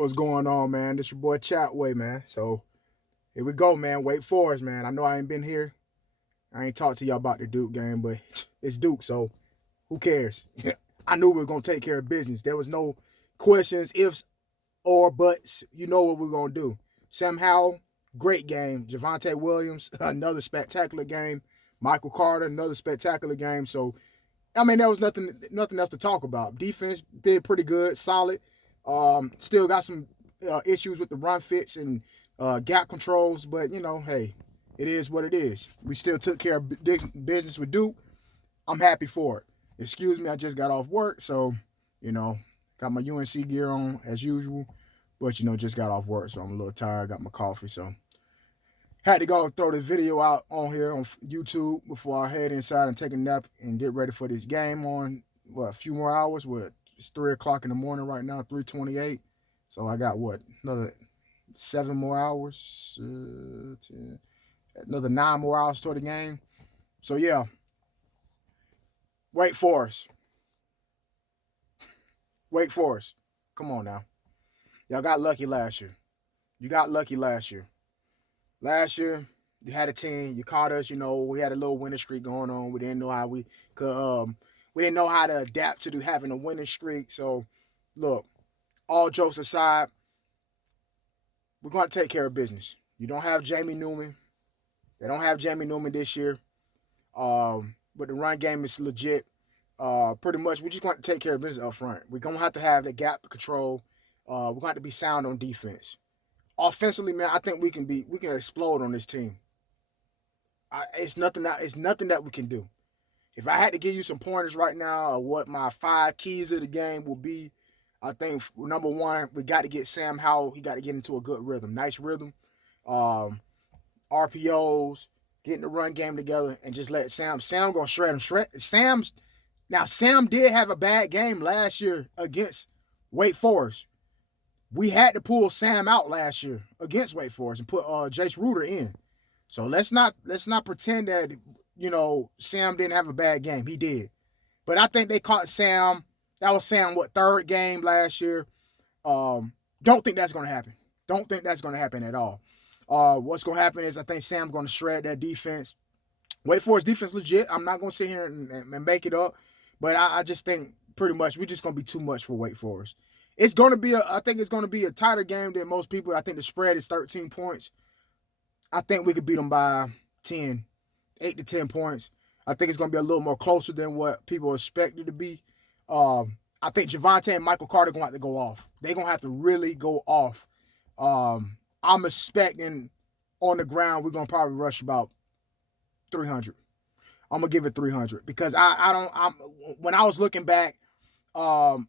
What's going on, man? This your boy Chatway, man. So here we go, man. Wake Forest, man. I know I ain't been here. I ain't talked to y'all about the Duke game, but it's Duke, so who cares? I knew we were gonna take care of business. There was no questions, ifs, or buts. You know what we're gonna do. Sam Howell, great game. Javonte Williams, another spectacular game. Michael Carter, another spectacular game. So I mean, there was nothing else to talk about. Defense did pretty good, solid. Still got some issues with the run fits and gap controls, but hey, it is what it is. We still took care of business with Duke. I'm happy for it. Excuse me, I just got off work, so got my UNC gear on as usual, but just got off work, so I'm a little tired. Got my coffee, so had to go throw this video out on here on YouTube before I head inside and take a nap and get ready for this game on, a few more hours. It's 3 o'clock in the morning right now, 3:28. So I got, another 7 more hours, 10, another 9 more hours toward the game. So, yeah, Wake Forest. Wake Forest. Come on now. Y'all got lucky last year. Last year, you had a team. You caught us. We had a little winning streak going on. We didn't know how we could. We didn't know how to adapt to having a winning streak. So, look, all jokes aside, we're going to take care of business. You don't have Jamie Newman. They don't have Jamie Newman this year. But the run game is legit. Pretty much, we're just going to take care of business up front. We're going to have the gap control. We're going to be sound on defense. Offensively, man, I think we can explode on this team. It's nothing that we can do. If I had to give you some pointers right now of what my 5 keys of the game will be, I think number 1, we got to get Sam Howell. He got to get into a good rhythm, nice rhythm, RPOs, getting the run game together, and just let Sam gonna shred him. Sam did have a bad game last year against Wake Forest. We had to pull Sam out last year against Wake Forest and put Jace Ruder in. So let's not pretend that Sam didn't have a bad game. He did, but I think they caught Sam. That was Sam 3rd game last year. Don't think that's gonna happen. Don't think that's gonna happen at all. What's gonna happen is I think Sam's gonna shred that defense. Wake Forest defense legit. I'm not gonna sit here and make it up, but I just think pretty much we're just gonna be too much for Wake Forest. I think it's going to be a tighter game than most people. I think the spread is 13 points. I think we could beat them by 10, 8 to 10 points. I think it's going to be a little more closer than what people expect it to be. I think Javonte and Michael Carter are going to have to go off. They're going to have to really go off. I'm expecting on the ground we're going to probably rush about 300. I'm going to give it 300 because when I was looking back on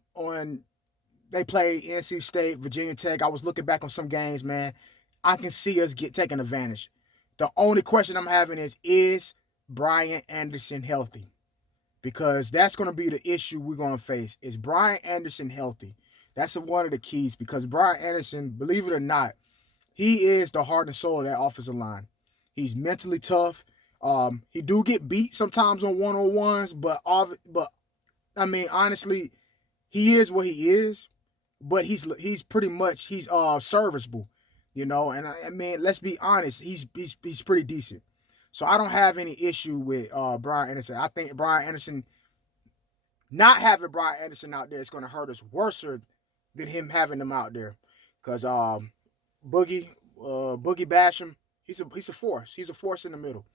they played NC State, Virginia Tech. I was looking back on some games, man. I can see us taking advantage. The only question I'm having is Brian Anderson healthy? Because that's going to be the issue we're going to face. Is Brian Anderson healthy? That's one of the keys because Brian Anderson, believe it or not, he is the heart and soul of that offensive line. He's mentally tough. He do get beat sometimes on one-on-ones, but I mean, honestly, he is what he is. But he's pretty much serviceable, and I mean let's be honest, he's pretty decent. So I don't have any issue with Brian Anderson. I think not having Brian Anderson out there is going to hurt us worse than him having him out there, because Boogie Basham, he's a force. He's a force in the middle.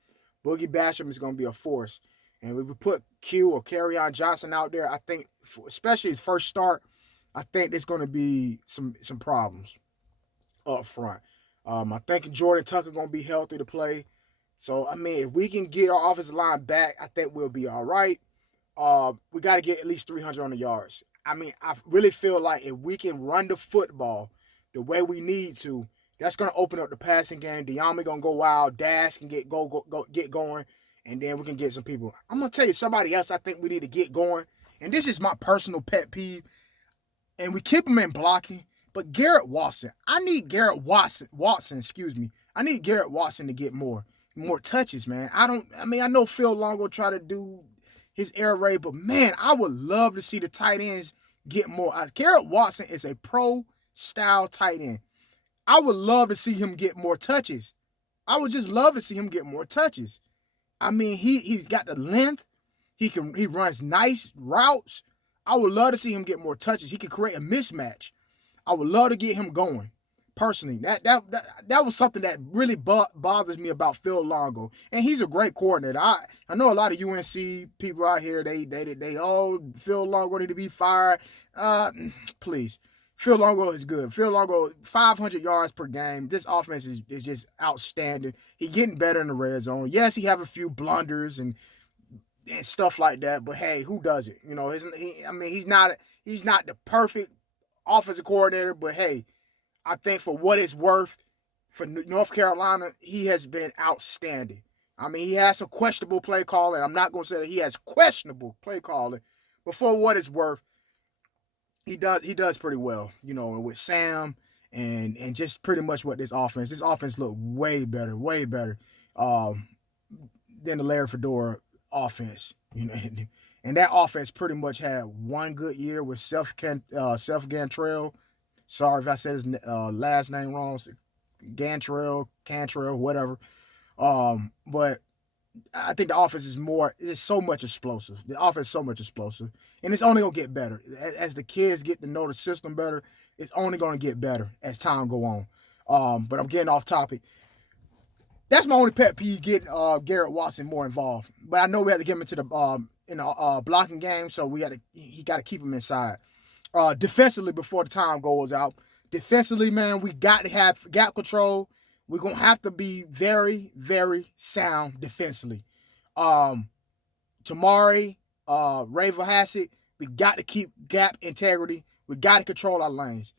Boogie Basham is going to be a force, and if we put Q or Kerryon Johnson out there, I think especially his first start, I think there's going to be some problems up front. I think Jordan Tucker going to be healthy to play. So, I mean, if we can get our offensive line back, I think we'll be all right. We got to get at least 300 on the yards. I mean, I really feel like if we can run the football the way we need to, that's going to open up the passing game. De'Ami going to go wild. Dash can get going, and then we can get some people. I'm going to tell you somebody else I think we need to get going, and this is my personal pet peeve. And we keep him in blocking, but Garrett Watson. I need Garrett Watson, I need Garrett Watson to get more touches, man. I know Phil Longo try to do his air raid, but man, I would love to see the tight ends get more. Garrett Watson is a pro style tight end. I would love to see him get more touches. I would just love to see him get more touches. I mean, he's got the length. He runs nice routes. I would love to see him get more touches. He could create a mismatch. I would love to get him going. Personally, that was something that really bothers me about Phil Longo, and he's a great coordinator. I know a lot of UNC people out here. They Phil Longo need to be fired. Please, Phil Longo is good. Phil Longo 500 yards per game. This offense is just outstanding. He's getting better in the red zone. Yes, he have a few blunders and stuff like that, but hey, who does it? You know, he's not the perfect offensive coordinator, but hey. I think for what it's worth, for North Carolina, he has been outstanding. I mean, he has some questionable play calling. I'm not going to say that he has questionable play calling, but for what it's worth, he does pretty well. You know, with Sam and just pretty much what this offense looked way better than the Larry Fedora offense. You know, and that offense pretty much had one good year with Seth Gantrell. Sorry if I said his last name wrong. Cantrell, whatever. But I think the offense is so much explosive. The offense is so much explosive. And it's only going to get better. As the kids get to know the system better, it's only going to get better as time go on. But I'm getting off topic. That's my only pet peeve, getting Garrett Watson more involved. But I know we have to get him into the blocking game, so he got to keep him inside. Defensively, before the time goes out, defensively, man, we got to have gap control. We're going to have to be very, very sound defensively. Tamari, Ravel Hassett, we got to keep gap integrity. We got to control our lanes.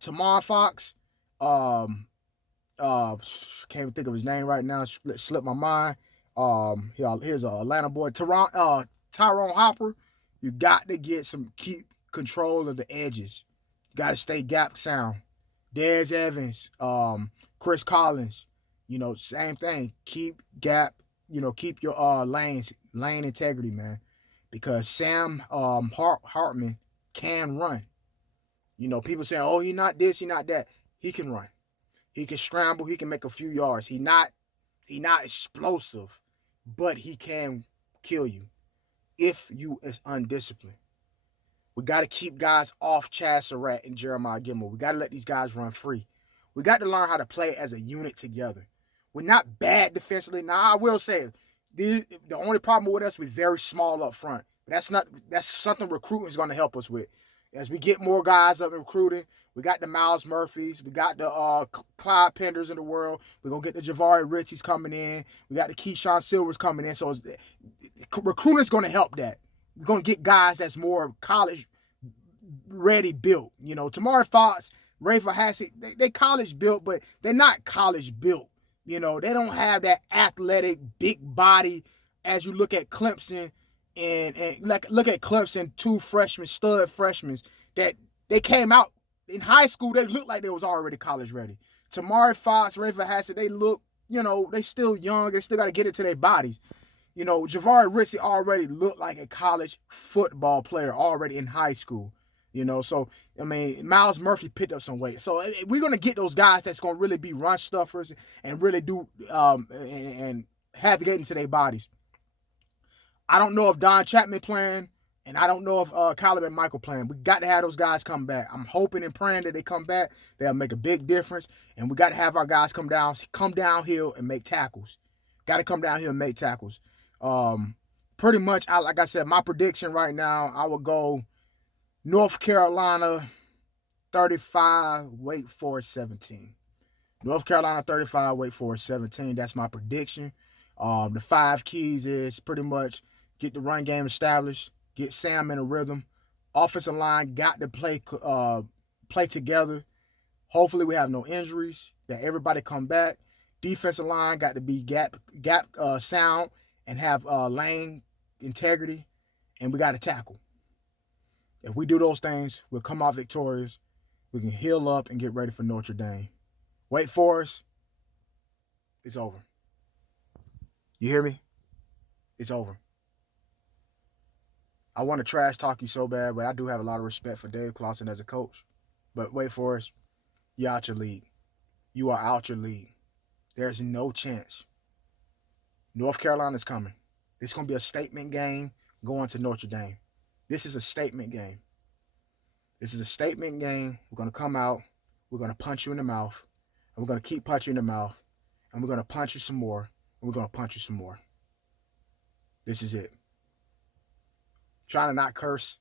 Tamar Fox, can't even think of his name right now. Slipped my mind. Here's a Atlanta boy. Tyrone Hopper, you got to keep control of the edges. You got to stay gap sound. Dez Evans, Chris Collins, you know, same thing. Keep gap, you know, keep your lane integrity, man. Because Sam Hartman can run. You know, people saying, oh, he not this, he not that. He can run. He can scramble. He can make a few yards. He not explosive, but he can kill you if you is undisciplined. We got to keep guys off Chad Surratt and Jeremiah Gilmore. We got to let these guys run free. We got to learn how to play as a unit together. We're not bad defensively. Now, I will say, the only problem with us, we're very small up front. But that's something recruiting is going to help us with. As we get more guys up in recruiting, we got the Miles Murphys, we got the Clyde Penders in the world. We're going to get the Javari Richies coming in. We got the Keyshawn Silvers coming in. So recruiting is going to help that. We're going to get guys that's more college ready built. You know, Tamari Fox, Rafer Hassett, they college built, but they're not college built. You know, they don't have that athletic, big body as you look at Clemson and look at Clemson, two stud freshmen that they came out in high school, they looked like they was already college ready. Tamari Fox, Rafer Hassett, they look, you know, they still young, they still got to get into their bodies. You know, Javari Ritchie already looked like a college football player already in high school. You know, so, I mean, Miles Murphy picked up some weight. So we're going to get those guys that's going to really be run stuffers and really do and have to get into their bodies. I don't know if Don Chapman playing, and I don't know if Kyler and Michael playing. We got to have those guys come back. I'm hoping and praying that they come back. They'll make a big difference. And we got to have our guys come downhill and make tackles. Got to come down here and make tackles. Pretty much, like I said, my prediction right now, I will go North Carolina 35, Wake Forest 17. North Carolina 35, Wake Forest 17. That's my prediction. The 5 keys is pretty much get the run game established, get Sam in a rhythm. Offensive line got to play together. Hopefully we have no injuries, that everybody come back. Defensive line got to be gap sound and have lane integrity, and we got to tackle. If we do those things, we'll come out victorious. We can heal up and get ready for Notre Dame. Wake Forest, it's over. You hear me? It's over. I want to trash talk you so bad, but I do have a lot of respect for Dave Clawson as a coach. But Wake Forest, you're out your league. You are out your league. There's no chance. North Carolina's coming. It's going to be a statement game going to Notre Dame. This is a statement game. This is a statement game. We're going to come out. We're going to punch you in the mouth. And we're going to keep punching you in the mouth. And we're going to punch you some more. And we're going to punch you some more. This is it. Trying to not curse.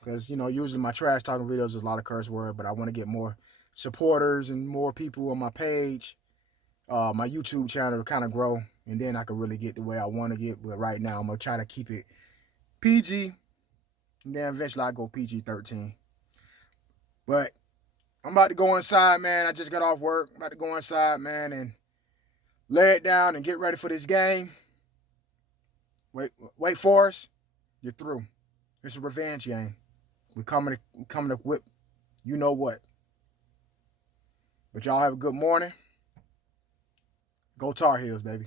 Because, usually my trash talking videos is a lot of curse word. But I want to get more supporters and more people on my page. My YouTube channel to kind of grow. And then I can really get the way I want to get. But right now, I'm going to try to keep it PG. And then eventually I go PG-13. But I'm about to go inside, man. I just got off work. I'm about to go inside, man, and lay it down and get ready for this game. Wake Forest, you're through. It's a revenge game. We're coming to whip you know what. But y'all have a good morning. Go Tar Heels, baby.